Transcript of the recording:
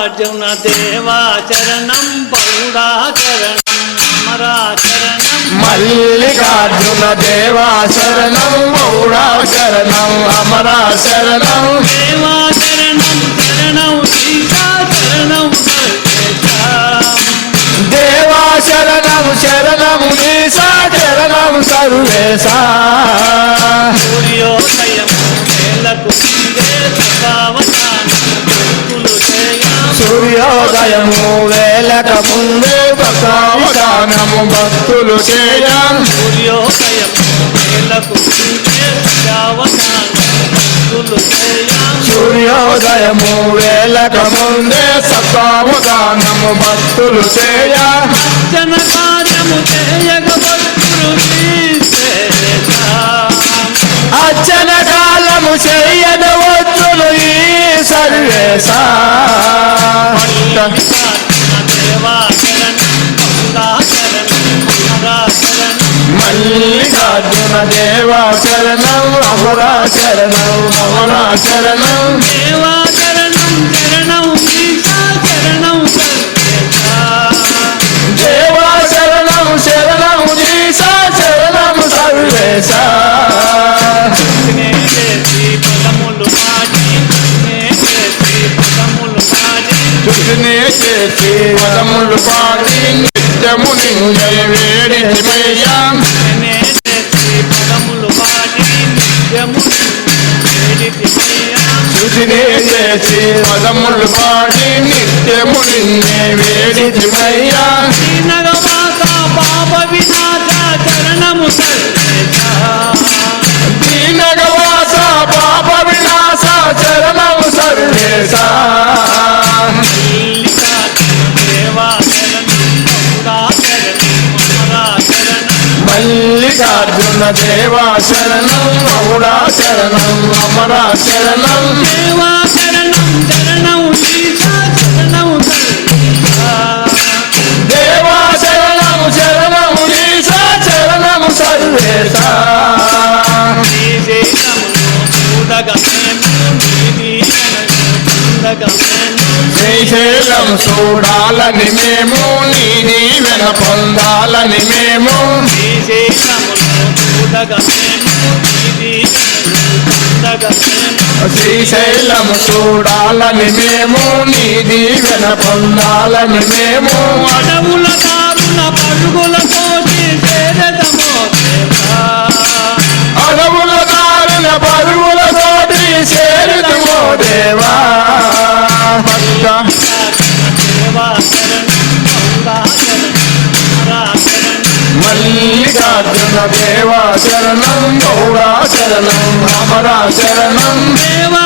మల్లికార్జున దేవా చరణం బౌడా చరణం అమరా చరణం మల్లికార్జున దేవా శరణం బౌడా శరణం అమరా శరణం దేవా చరణం శరణం ఈశా చరణం దేవా శరణం శరణం ఈశా చరణం సర్వేశా సూర్యోదయం వేలకు సూర్యోదయము వేలక ముందే ప్రసావధానము భక్తులు చేయం సూర్యోదయం వేలకు సూర్యోదయము వేలక ముందే సత్సావధానము భక్తులు చేయ అర్చన కార్యము చేయగ భక్తులు అర్చన కాలము చేయద వత్తులు ఈ సర్వేశా మల్లికార్జున దేవా శరణం అమరా శరణం అమరా శరణం దేవా చరణం చరణం ఈశా చరణం దేవా శరణం శరణం ఈశా శరణం సర్వేశా చుట్టునే చేసి పదములు పాడి నిత్యము నింజయ వేడిమయ్యా చుట్టునే చేసి పదములు పాడి నిత్యము నిన్నే వేడిమయ్యా పాప వినాశ చరణము దీనగవాస పాప వినాశ చరణము సర్వేశా మల్లికార్జున దేవా శరణం బౌడా శరణం అమరా శరణం దేవా చరణం చరణం ఈశా చరణం దేవా శరణం శరణం ఈశా చరణం సర్వేశా శ్రీశైలం చూడాలని మేము నీ దీవెన పొందాలని మేము శ్రీశైలం చూడాలని మేము నీ దీవెన పొందాలని మేము అడవుల దారుణ పరుగులతో అడవుల దారిన పరుగులతోటి చేరుతమో దేవా మల్లికార్జున దేవా శరణం గౌడా శరణం అమరా శరణం దేవా